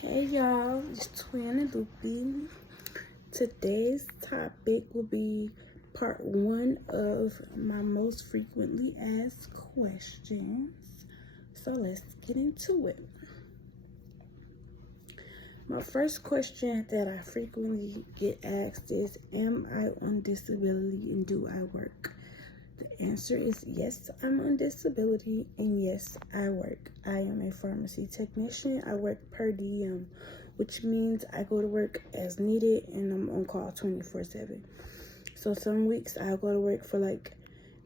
Hey y'all, it's Twin and Loopy. Today's topic will be part one of my most frequently asked questions. So let's get into it. My first question that I frequently get asked is, am I on disability and do I work? The answer is yes, I'm on disability, and yes, I work. I am a pharmacy technician. I work per diem, which means I go to work as needed and I'm on call 24/7. So some weeks I'll go to work for like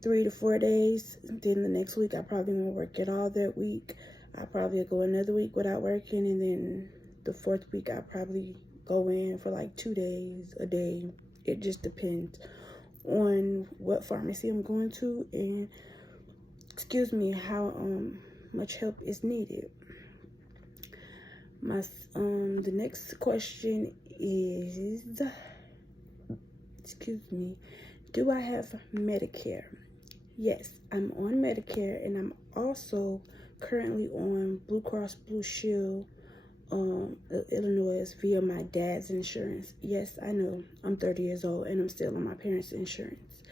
3 to 4 days. Then the next week I probably won't work at all that week. I probably go another week without working, and then the fourth week I probably go in for like 2 days, a day. It just depends on what pharmacy I'm going to and how much help is needed. The next question is, do I have Medicare? Yes, I'm on Medicare, and I'm also currently on Blue Cross Blue Shield Illinois via my dad's insurance. Yes, I know, I'm 30 years old and I'm still on my parents' insurance.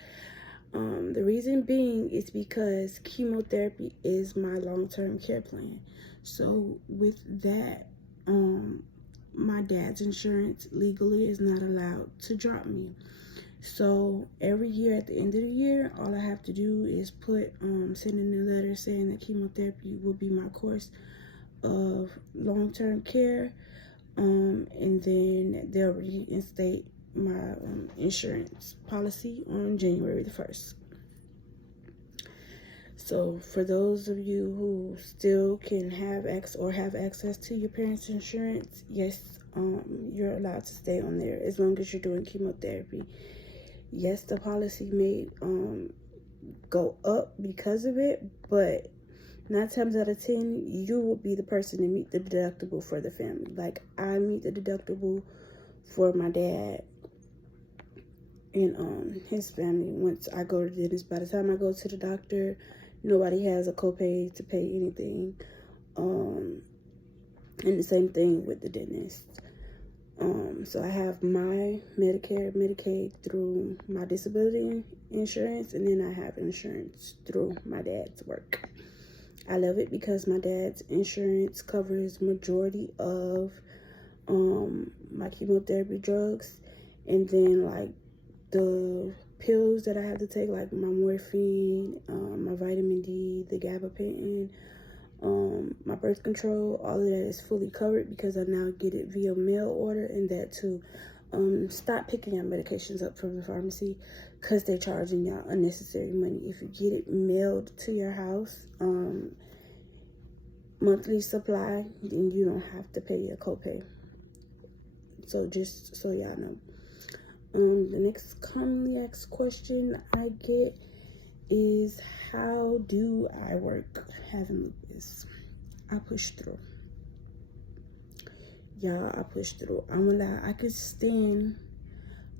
The reason being is because chemotherapy is my long-term care plan. So with that, my dad's insurance legally is not allowed to drop me. So every year at the end of the year, all I have to do is send in a letter saying that chemotherapy will be my course of long-term care, and then they'll reinstate my insurance policy on January the 1st. So for those of you who still can have access to your parents' insurance, yes, you're allowed to stay on there as long as you're doing chemotherapy. Yes, the policy may go up because of it, but 9 times out of 10, you will be the person to meet the deductible for the family. Like, I meet the deductible for my dad and his family once I go to the dentist. By the time I go to the doctor, nobody has a copay to pay anything. And the same thing with the dentist. So I have my Medicare, Medicaid through my disability insurance, and then I have insurance through my dad's work. I love it because my dad's insurance covers majority of my chemotherapy drugs, and then like the pills that I have to take, like my morphine, my vitamin D, the gabapentin, my birth control, all of that is fully covered because I now get it via mail order, and that too. Stop picking your medications up from the pharmacy because they're charging y'all unnecessary money. If you get it mailed to your house, monthly supply, then you don't have to pay your copay. So just so y'all know. The next commonly asked question I get is, how do I work having lupus? I push through. Y'all, I push through. I'm gonna lie, I could stand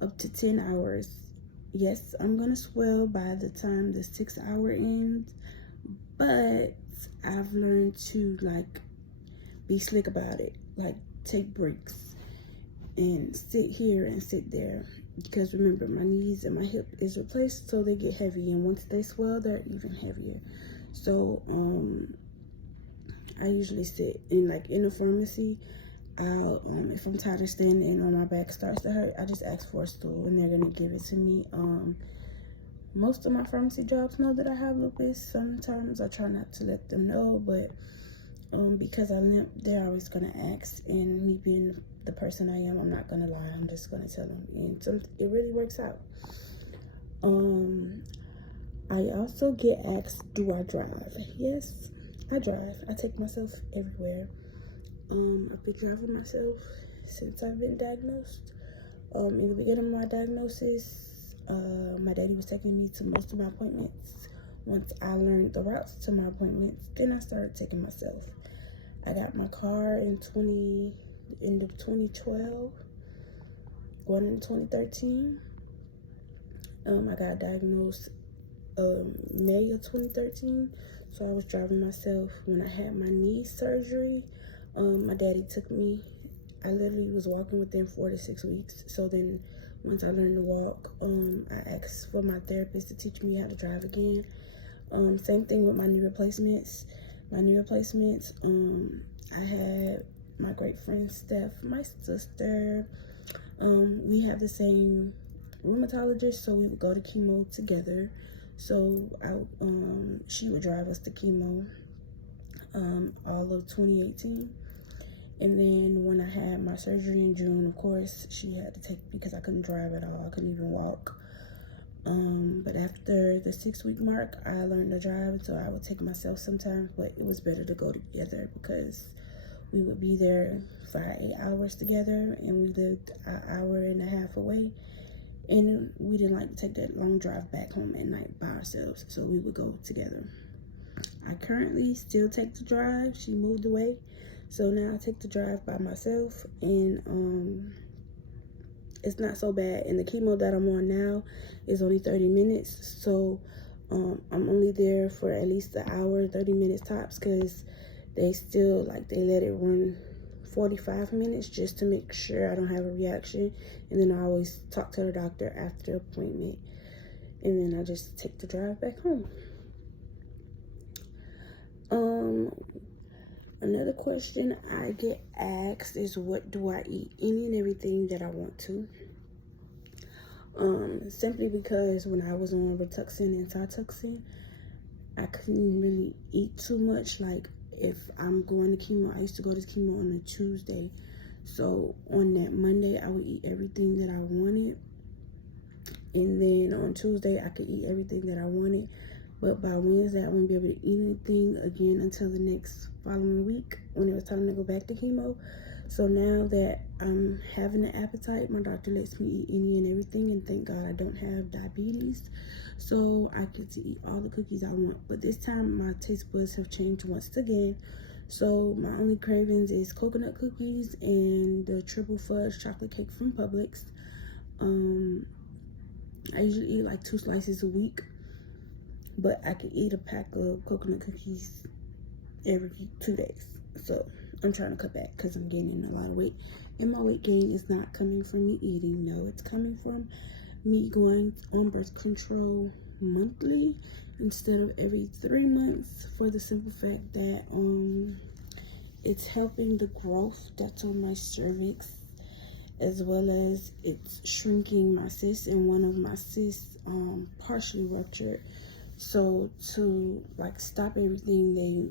up to 10 hours. Yes, I'm gonna swell by the time the 6 hour ends, but I've learned to like be slick about it, like take breaks and sit here and sit there, because remember, my knees and my hip is replaced, so they get heavy, and once they swell, they're even heavier. So I usually sit in a pharmacy. I'll if I'm tired of standing and on my back starts to hurt, I just ask for a stool and they're gonna give it to me. Most of my pharmacy jobs know that I have lupus. Sometimes I try not to let them know, but because I limp, they're always gonna ask, and me being the person I am, I'm not gonna lie, I'm just gonna tell them, and it really works out. I also get asked, do I drive? Yes, I drive. I take myself everywhere. I've been driving myself since I've been diagnosed. In the beginning of my diagnosis, my daddy was taking me to most of my appointments. Once I learned the routes to my appointments, then I started taking myself. I got my car in the end of 2012, going into 2013. I got diagnosed May of 2013, so I was driving myself when I had my knee surgery. My daddy took me. I literally was walking within 4 to 6 weeks. So then once I learned to walk, I asked for my therapist to teach me how to drive again. Same thing with my knee replacements. I had my great friend Steph, my sister. We have the same rheumatologist, so we would go to chemo together. So she would drive us to chemo all of 2018. And then when I had my surgery in June, of course, she had to take me because I couldn't drive at all. I couldn't even walk. But after the 6-week mark, I learned to drive, so I would take myself sometimes, but it was better to go together because we would be there 5-8 hours together, and we lived an hour and a half away, and we didn't like to take that long drive back home at night by ourselves, so we would go together. I currently still take the drive. She moved away, so now I take the drive by myself, and it's not so bad. And the chemo that I'm on now is only 30 minutes. So I'm only there for at least an hour, 30 minutes tops, because they still, like, they let it run 45 minutes just to make sure I don't have a reaction. And then I always talk to the doctor after the appointment. And then I just take the drive back home. Another question I get asked is, what do I eat? Any and everything that I want to. Simply because when I was on Rituxan and Cytoxan, I couldn't really eat too much. Like, if I'm going to chemo, I used to go to chemo on a Tuesday. So on that Monday, I would eat everything that I wanted. And then on Tuesday, I could eat everything that I wanted. But by Wednesday, I wouldn't be able to eat anything again until the next following week when it was time to go back to chemo. So now that I'm having an appetite, my doctor lets me eat any and everything. And thank God I don't have diabetes. So I get to eat all the cookies I want. But this time, my taste buds have changed once again. So my only cravings is coconut cookies and the triple fudge chocolate cake from Publix. I usually eat like 2 slices a week. But I could eat a pack of coconut cookies every 2 days. So I'm trying to cut back because I'm gaining a lot of weight. And my weight gain is not coming from me eating. No, it's coming from me going on birth control monthly instead of every 3 months, for the simple fact that it's helping the growth that's on my cervix, as well as it's shrinking my cyst, and one of my cysts partially ruptured. So to, like, stop everything, they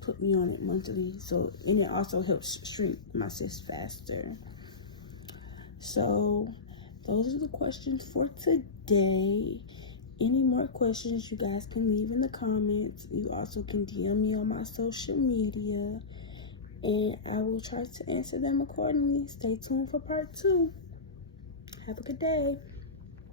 put me on it monthly. So, and it also helps shrink my cyst faster. So those are the questions for today. Any more questions, you guys can leave in the comments. You also can DM me on my social media, and I will try to answer them accordingly. Stay tuned for part 2. Have a good day.